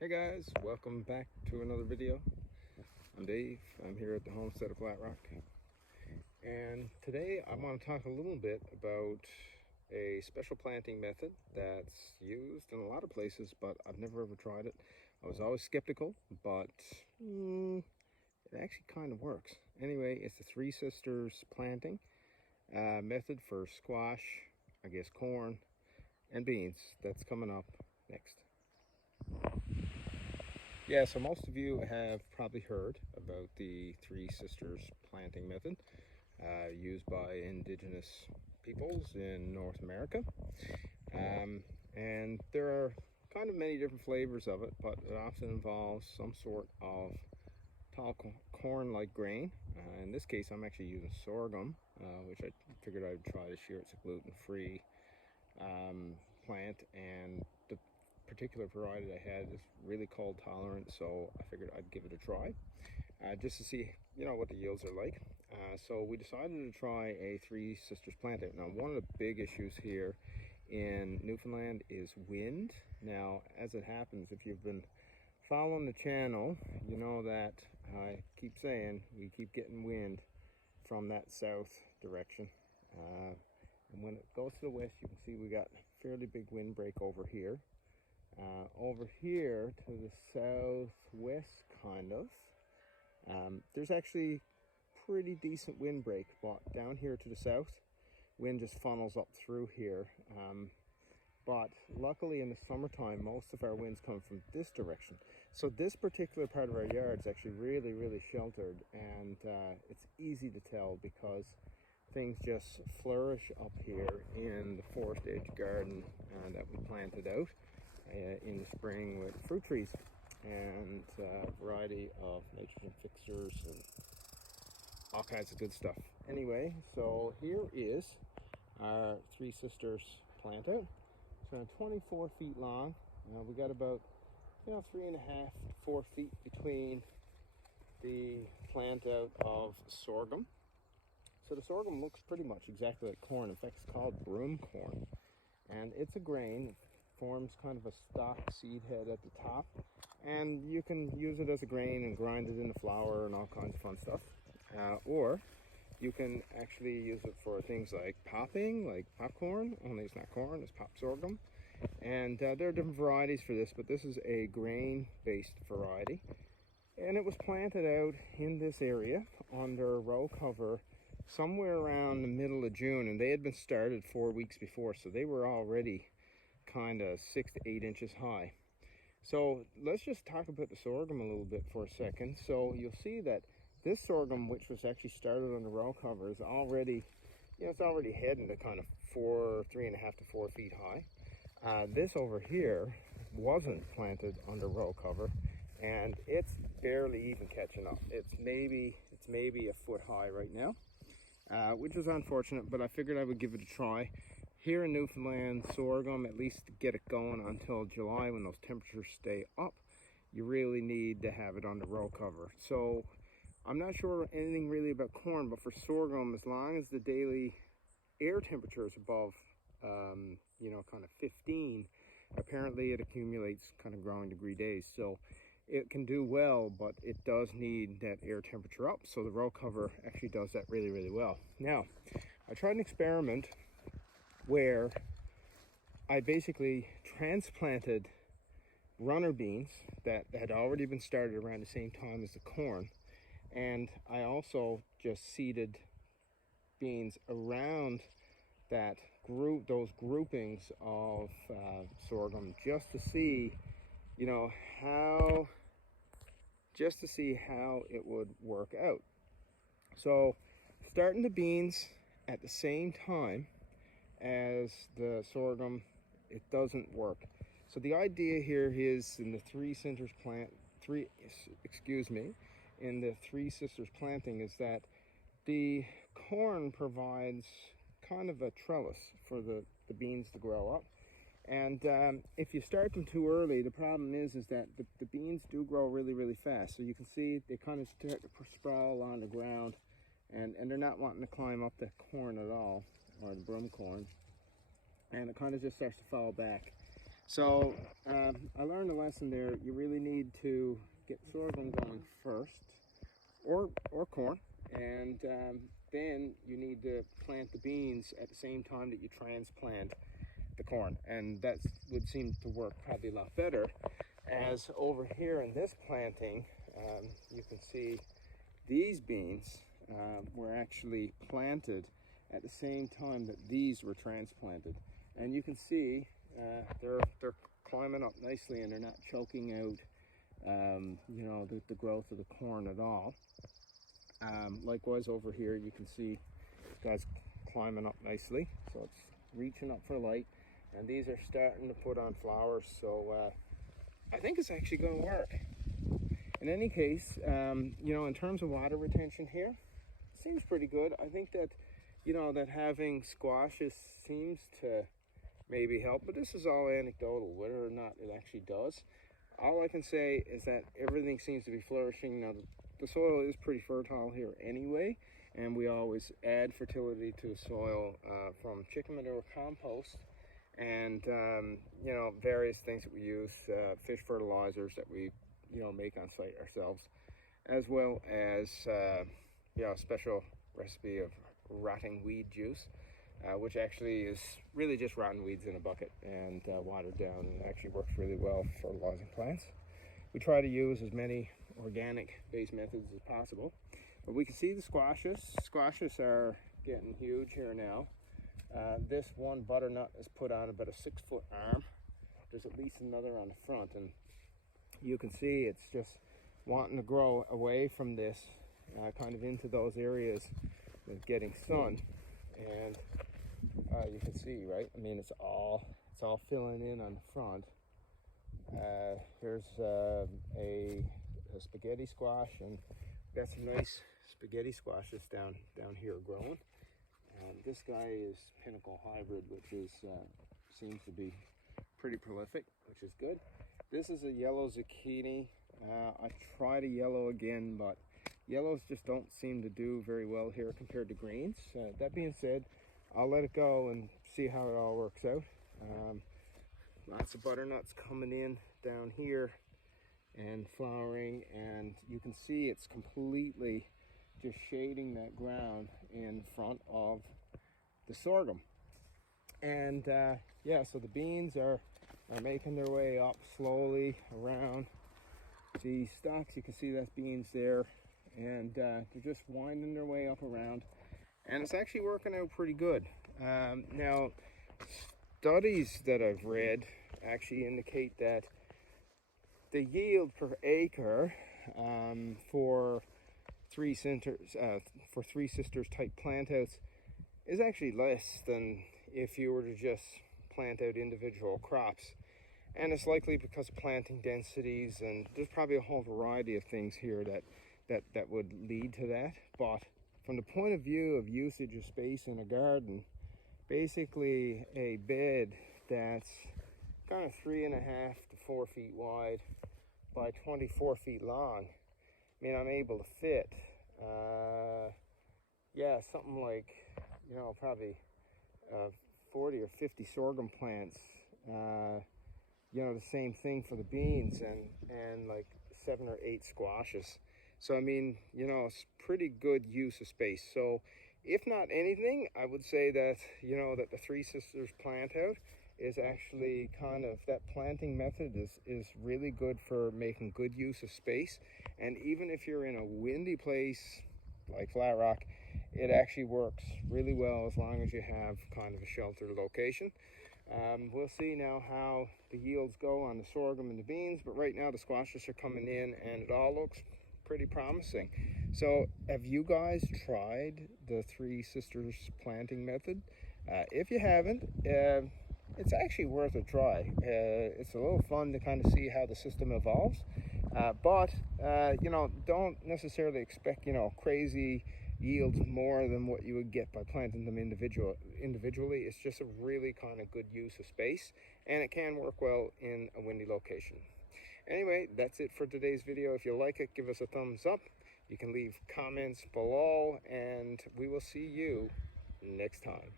Hey guys, welcome back to another video. I'm Dave. I'm here at the homestead of Flat Rock, and today I want to talk a little bit about a special planting method that's used in a lot of places, but I've never ever tried it. I was always skeptical, but it actually kind of works. Anyway, it's the Three Sisters planting method for squash, I guess corn, and beans. That's coming up next. Yeah, so most of you have probably heard about the Three Sisters planting method used by indigenous peoples in North America. And there are kind of many different flavors of it, but it often involves some sort of tall corn-like grain. In this case, I'm actually using sorghum, which I figured I'd try this year. It's a gluten-free plant, and the particular variety I had is really cold tolerant, so I figured I'd give it a try just to see what the yields are like. So we decided to try a Three Sisters planting. Now, one of the big issues here in Newfoundland is wind. Now, as it happens, if you've been following the channel, you know that I keep saying we keep getting wind from that south direction, and when it goes to the west, you can see we got fairly big windbreak over here. Over here to the southwest, kind of, there's actually pretty decent windbreak, but down here to the south, wind just funnels up through here. But luckily in the summertime, most of our winds come from this direction. So this particular part of our yard is actually really sheltered, and it's easy to tell because things just flourish up here in the forest edge garden that we planted out in the spring with fruit trees and a variety of nitrogen fixers and all kinds of good stuff. Anyway, so here is our Three Sisters plant out. It's around 24 feet long. We got about 3.5 to 4 feet between the plant out of sorghum. So the sorghum looks pretty much exactly like corn. In fact, it's called broom corn, and it's a grain. It forms kind of a stalk seed head at the top, and you can use it as a grain and grind it into flour and all kinds of fun stuff, or you can actually use it for things like popping, like popcorn, only it's not corn, it's pop sorghum. And there are different varieties for this, but this is a grain-based variety, and it was planted out in this area under row cover somewhere around the middle of June, and they had been started 4 weeks before, so they were already kind of 6 to 8 inches high. So let's just talk about the sorghum a little bit for a second. So you'll see that this sorghum, which was actually started on the row cover, is already, it's already heading to kind of 3.5 to 4 feet high. This over here wasn't planted under row cover, and it's barely even catching up. It's maybe a foot high right now, which is unfortunate, but I figured I would give it a try. Here in Newfoundland, sorghum, at least to get it going until July when those temperatures stay up, you really need to have it on the row cover. So I'm not sure anything really about corn, but for sorghum, as long as the daily air temperature is above, kind of 15, apparently it accumulates kind of growing degree days. So it can do well, but it does need that air temperature up. So the row cover actually does that really well. Now, I tried an experiment where I basically transplanted runner beans that had already been started around the same time as the corn, and I also just seeded beans around that those groupings of sorghum, just to see how it would work out. So starting the beans at the same time as the sorghum, it doesn't work. So the idea here is in the Three Sisters planting is that the corn provides kind of a trellis for the beans to grow up. And if you start them too early, the problem is that the beans do grow really fast. So you can see they kind of start to sprawl on the ground, and they're not wanting to climb up the corn at all, or the broom corn, and it kind of just starts to fall back. So I learned a lesson there. You really need to get sorghum going first, or corn, and then you need to plant the beans at the same time that you transplant the corn, and that would seem to work probably a lot better. As over here in this planting, you can see these beans were actually planted at the same time that these were transplanted, and you can see they're climbing up nicely, and they're not choking out you know, the growth of the corn at all. Likewise over here, you can see this guy's climbing up nicely, so it's reaching up for light, and these are starting to put on flowers. So I think it's actually going to work. In any case, you know, in terms of water retention here, it seems pretty good. I think that, you know, that having squashes seems to maybe help, but this is all anecdotal, whether or not it actually does. All I can say is that everything seems to be flourishing. Now, the soil is pretty fertile here anyway, and we always add fertility to the soil from chicken manure compost and, you know, various things that we use, fish fertilizers that we, you know, make on site ourselves, as well as, you know, a special recipe of rotting weed juice. Which actually is really just rotten weeds in a bucket and watered down. It actually works really well for fertilizing plants. We try to use as many organic based methods as possible, but we can see the squashes. Squashes are getting huge here now. This one butternut is put on about a 6-foot arm. There's at least another on the front, and you can see it's just wanting to grow away from this, kind of into those areas with getting sun. And you can see, right? I mean, it's all filling in on the front. Here's a spaghetti squash, and we've got some nice spaghetti squashes down here growing. This guy is Pinnacle Hybrid, which is seems to be pretty prolific, which is good. This is a yellow zucchini. I tried a yellow again, but yellows just don't seem to do very well here compared to greens. That being said, I'll let it go and see how it all works out. Lots of butternuts coming in down here and flowering, and you can see it's completely just shading that ground in front of the sorghum. And yeah, so the beans are making their way up slowly around these stalks. You can see that's beans there, and they're just winding their way up around, and it's actually working out pretty good. Now, studies that I've read actually indicate that the yield per acre for Three Sisters type plantouts is actually less than if you were to just plant out individual crops. And it's likely because of planting densities, and there's probably a whole variety of things here that would lead to that. But from the point of view of usage of space in a garden, basically a bed that's kind of 3.5 to 4 feet wide by 24 feet long, I mean, I'm able to fit, yeah, something like, you know, probably 40 or 50 sorghum plants. You know, the same thing for the beans, and like 7 or 8 squashes. So I mean, you know, it's pretty good use of space. So if not anything, I would say that, you know, that the Three Sisters plant out is actually kind of, that planting method is really good for making good use of space. And even if you're in a windy place like Flat Rock, it actually works really well as long as you have kind of a sheltered location. We'll see now how the yields go on the sorghum and the beans, but right now the squashes are coming in and it all looks pretty promising. So have you guys tried the Three Sisters planting method? If you haven't, it's actually worth a try. It's a little fun to kind of see how the system evolves, but you know, don't necessarily expect, you know, crazy yields more than what you would get by planting them individually. It's just a really kind of good use of space, and it can work well in a windy location. Anyway, that's it for today's video. If you like it, give us a thumbs up. You can leave comments below, and we will see you next time.